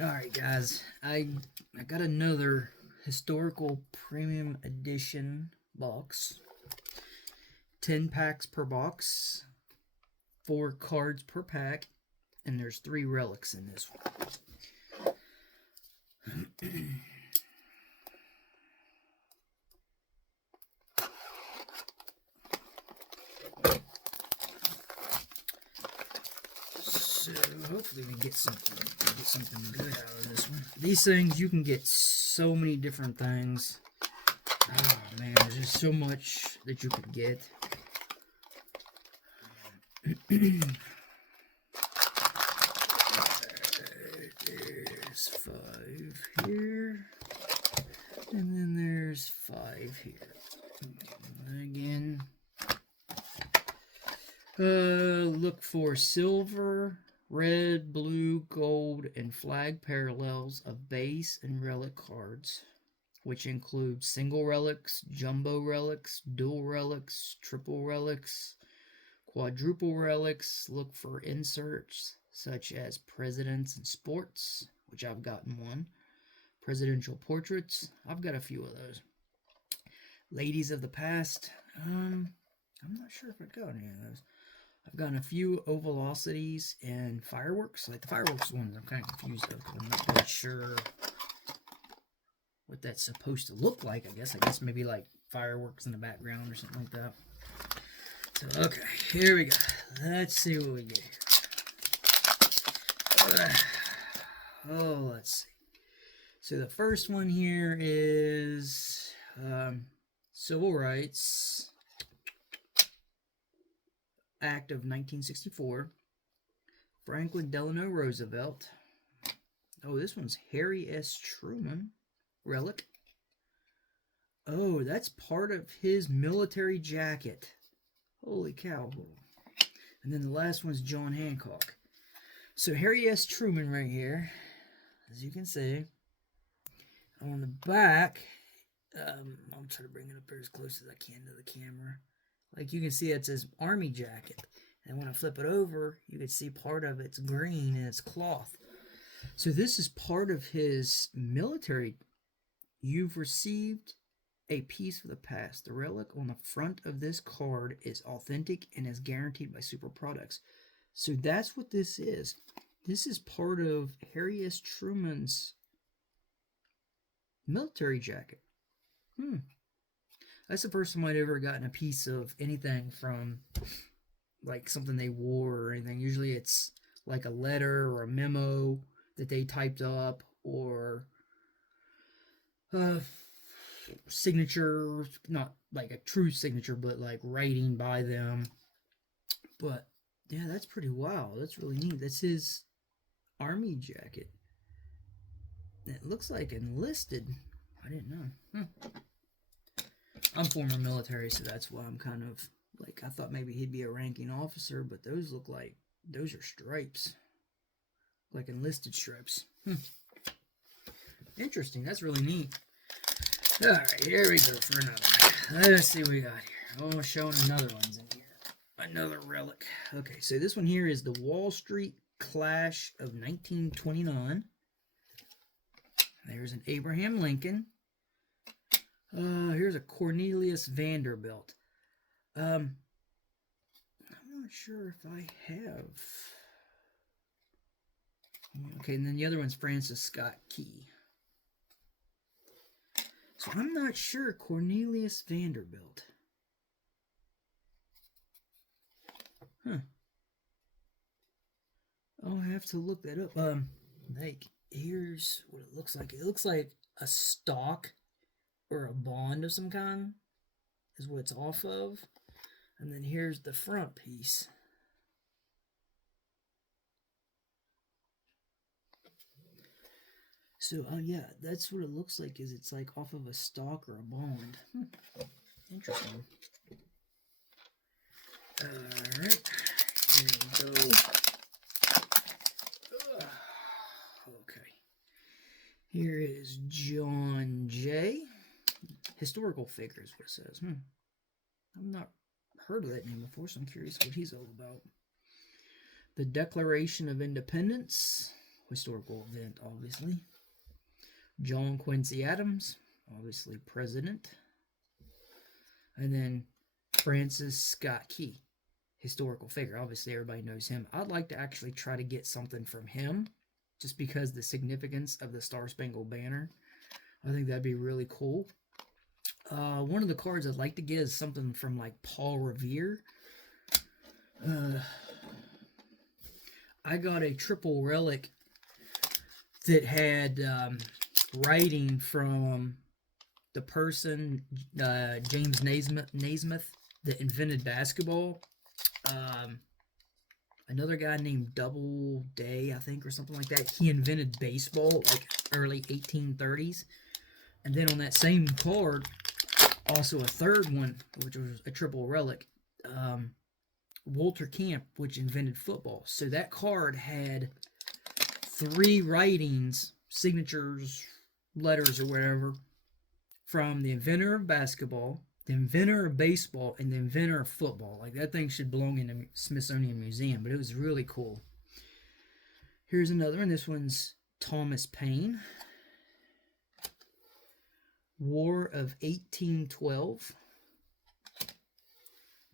Alright, guys. I got another historical premium edition box. 10 packs per box, 4 cards per pack, and there's 3 relics in this one. So hopefully we get something good out of this one. These things, you can get so many different things. Oh man, there's just so much that you could get. There's 5 here, and then there's 5 here. Again, look for silver, red, blue, gold, and flag parallels of base and relic cards, which include single relics, jumbo relics, dual relics, triple relics, quadruple relics. Look for inserts such as presidents and sports, which I've gotten one. Presidential portraits, I've got a few of those. Ladies of the past, I'm not sure if I've got any of those. I've gotten a few ovalocities and fireworks. Like the fireworks ones, I'm kind of confused though, because I'm not quite sure what that's supposed to look like. I guess maybe like fireworks in the background or something like that. So okay, here we go. Let's see what we get here. Let's see. So the first one here is Civil Rights Act of 1964. Franklin Delano Roosevelt. Oh, this one's Harry S. Truman relic. Oh, that's part of his military jacket. Holy cow. And then the last one's John Hancock. So Harry S. Truman right here, as you can see. On the back, I'll try to bring it up there as close as I can to the camera. Like you can see, it says Army jacket. And when I flip it over, you can see part of it's green and it's cloth. So this is part of his military. You've received a piece of the past. The relic on the front of this card is authentic and is guaranteed by Super Products. So that's what this is. This is part of Harry S. Truman's military jacket. That's the first time I'd ever gotten a piece of anything from like something they wore or anything. Usually it's like a letter or a memo that they typed up, or signature, not like a true signature, but like writing by them. But yeah, that's pretty wild. That's really neat. That's his army jacket. It looks like enlisted. I didn't know. I'm former military, so that's why I'm kind of like, I thought maybe he'd be a ranking officer, but those look like, those are stripes. Like enlisted stripes. Interesting. That's really neat. Alright, here we go for another one. Let's see what we got here. Oh, showing another one's in here. Another relic. Okay, so this one here is the Wall Street Clash of 1929. There's an Abraham Lincoln. Here's a Cornelius Vanderbilt. I'm not sure if I have. Okay, and then the other one's Francis Scott Key. So I'm not sure Cornelius Vanderbilt. I'll have to look that up. Like, here's what it looks like. It looks like a stock or a bond of some kind is what it's off of. And then here's the front piece. So, yeah, that's what it looks like, is it's like off of a stock or a bond. Interesting. Alright, here we go. Okay. Here is John Jay. Historical figure is what it says. I've not heard of that name before, so I'm curious what he's all about. The Declaration of Independence, historical event, obviously. John Quincy Adams, obviously president. And then Francis Scott Key, historical figure. Obviously, everybody knows him. I'd like to actually try to get something from him, just because the significance of the Star Spangled Banner. I think that'd be really cool. One of the cards I'd like to get is something from like Paul Revere. I got a triple relic that had writing from the person, James Naismith, that invented basketball. Another guy named Doubleday, I think, or something like that. He invented baseball, like early 1830s. And then on that same card, also a third one, which was a triple relic, Walter Camp, which invented football. So that card had 3 writings, signatures, letters, or whatever, from the inventor of basketball, the inventor of baseball, and the inventor of football. Like, that thing should belong in the Smithsonian Museum, but it was really cool. Here's another one. This one's Thomas Paine. War of 1812.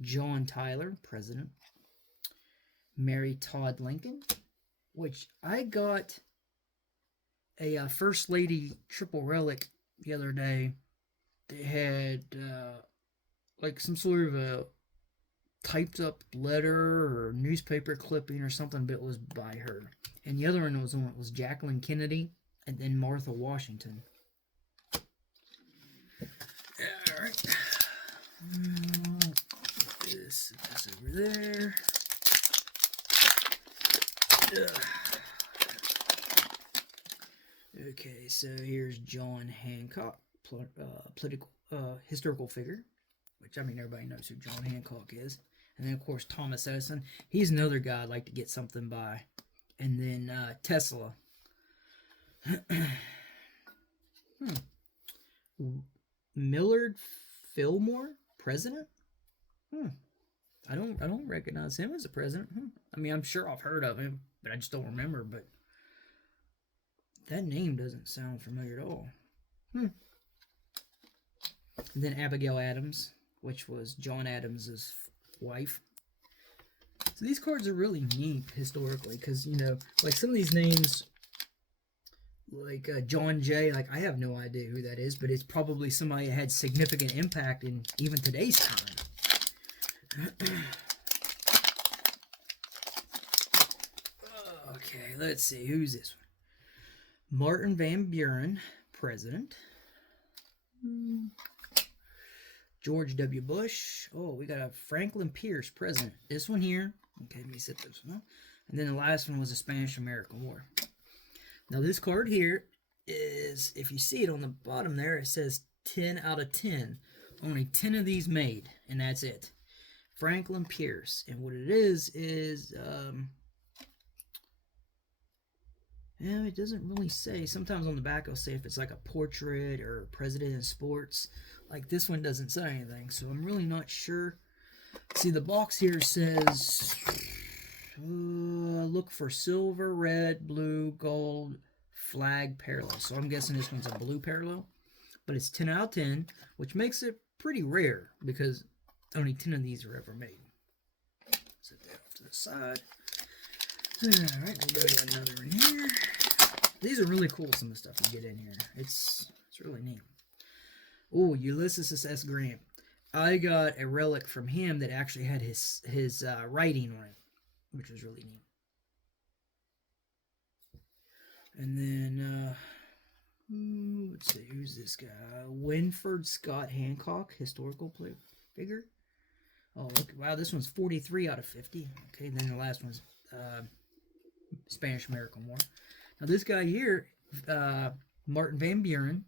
John Tyler, president. Mary Todd Lincoln, which I got a First Lady triple relic the other day. They had like some sort of a typed up letter or newspaper clipping or something, but it was by her. And the other one was Jacqueline Kennedy and then Martha Washington. All right. This over there. Okay, so here's John Hancock, political, historical figure, which, I mean, everybody knows who John Hancock is. And then, of course, Thomas Edison. He's another guy I'd like to get something by. And then Tesla. Millard Fillmore, president? I don't recognize him as a president. I mean, I'm sure I've heard of him, but I just don't remember. But that name doesn't sound familiar at all. And then Abigail Adams, which was John Adams's wife. So these cards are really neat historically, because, you know, like some of these names, like John Jay, like I have no idea who that is, but it's probably somebody that had significant impact in even today's time. Okay, let's see. Who's this one? Martin Van Buren, president. George W. Bush. Oh, we got a Franklin Pierce, president. This one here. Okay, let me set this one up. And then the last one was the Spanish-American War. Now, this card here is, if you see it on the bottom there, it says 10 out of 10. Only 10 of these made, and that's it. Franklin Pierce. And what it is, yeah, it doesn't really say. Sometimes on the back it'll say if it's like a portrait or president in sports. Like this one doesn't say anything, so I'm really not sure. See, the box here says, look for silver, red, blue, gold, flag parallel. So I'm guessing this one's a blue parallel. But it's 10 out of 10, which makes it pretty rare because only 10 of these are ever made. Set that off to the side. Alright, we'll go to another one here. These are really cool, some of the stuff you get in here. It's really neat. Oh, Ulysses S. Grant. I got a relic from him that actually had his writing on it, which was really neat. And then, let's see, who's this guy? Winford Scott Hancock, historical figure. Oh, look, wow, this one's 43 out of 50. Okay, then the last one's Spanish-American War. Now, this guy here, Martin Van Buren,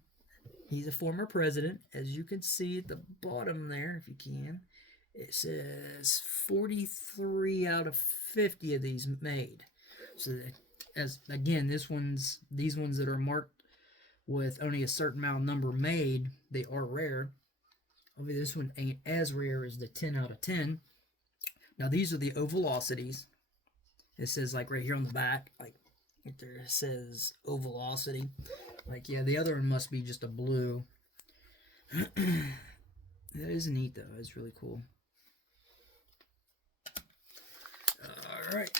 he's a former president. As you can see at the bottom there, if you can, it says 43 out of 50 of these made. So, as again, these ones that are marked with only a certain amount of number made, they are rare. Obviously, this one ain't as rare as the 10 out of 10. Now, these are the ovolocities. It says, like, right here on the back, like, Right there it says Ovalocity. Like, yeah, the other one must be just a blue. That is neat, though. It's really cool. All right.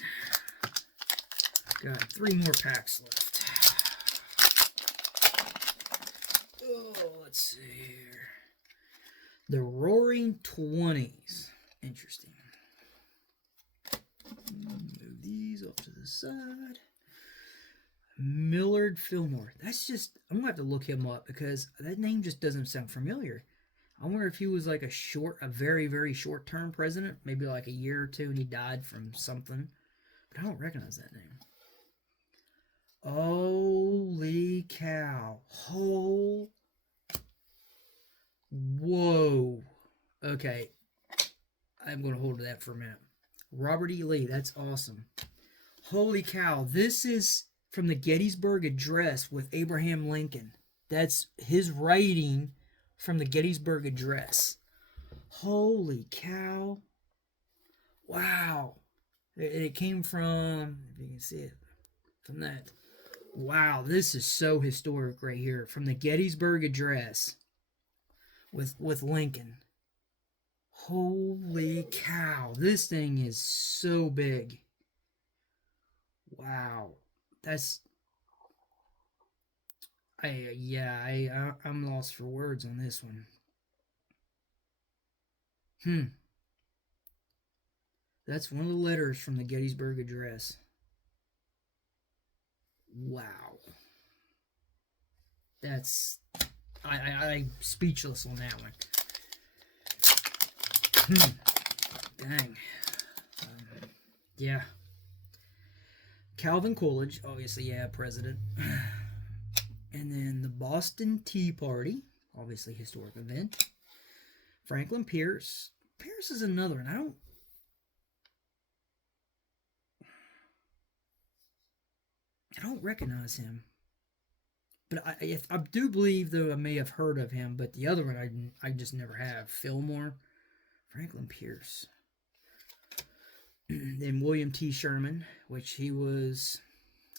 Got 3 more packs left. Oh, let's see here. The Roaring 20s. Interesting. Move these off to the side. Millard Fillmore. That's just, I'm going to have to look him up because that name just doesn't sound familiar. I wonder if he was like a very, very short-term president, maybe like a year or two, and he died from something. But I don't recognize that name. Holy cow. Whoa. Okay. I'm going to hold to that for a minute. Robert E. Lee. That's awesome. Holy cow. This is from the Gettysburg Address with Abraham Lincoln. That's his writing from the Gettysburg Address. Holy cow. Wow. It came from, if you can see it, from that. Wow, this is so historic right here. From the Gettysburg Address with Lincoln. Holy cow. This thing is so big. Wow. That's... I'm lost for words on this one. That's one of the letters from the Gettysburg Address. Wow. That's... I'm speechless on that one. Dang. Yeah. Calvin Coolidge, obviously, yeah, president. And then the Boston Tea Party, obviously historic event. Franklin Pierce. Pierce is another one. I don't recognize him. But I do believe, though, I may have heard of him, but the other one I just never have. Fillmore. Franklin Pierce. Then William T. Sherman, which he was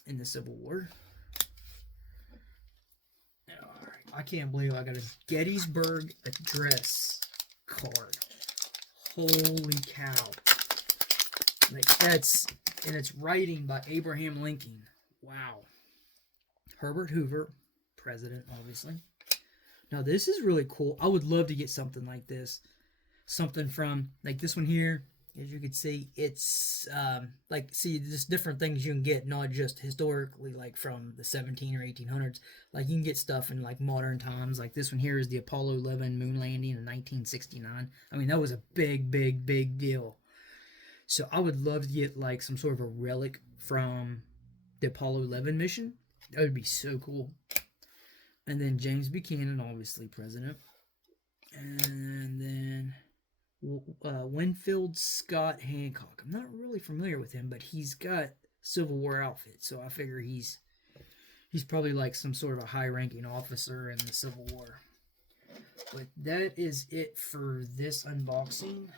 in the Civil War. All right. I can't believe I got a Gettysburg Address card. Holy cow. Like, that's... And it's writing by Abraham Lincoln. Wow. Herbert Hoover, president, obviously. Now, this is really cool. I would love to get something like this. Something from, like this one here, as you can see, it's, see, there's different things you can get, not just historically, like from the 17 or 1800s. Like, you can get stuff in, like, modern times. Like, this one here is the Apollo 11 moon landing in 1969. I mean, that was a big, big, big deal. So, I would love to get, like, some sort of a relic from the Apollo 11 mission. That would be so cool. And then James Buchanan, obviously president. And then Winfield Scott Hancock. I'm not really familiar with him, but he's got Civil War outfit, so I figure he's probably like some sort of a high-ranking officer in the Civil War. But that is it for this unboxing.